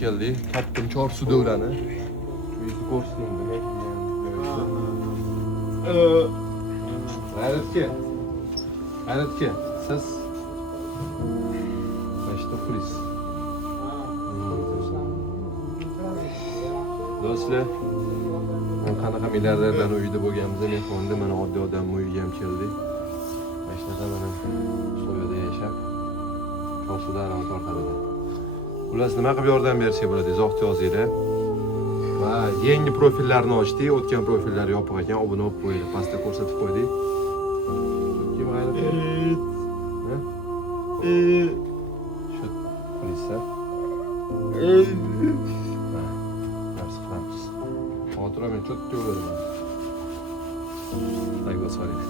keldik. Topdim Chor Sudovlani. Uyni ko'rsang nima? G'ayratga, siz qashda polis. Do'stlar, men qanaqa milliarderlarning uyida bo'lganimizda mehmonda mana oddiy odam uyiga ham keldik. Mashinaqa mana so'yada yashab, Chorsuda arava tortadi. Xullas nima qilib yordam bersak bo'ladi, izohni yozinglar. Va yangi profillarni ochdik, o'tgan profillar yopiq ekan, obuna bo'lib qo'ydik, pastda ko'rsatib qo'ydik. Kim g'ayrat? Ha? Shu polislar. Xotirjam cho'tga o'raman. Tak bosvaring.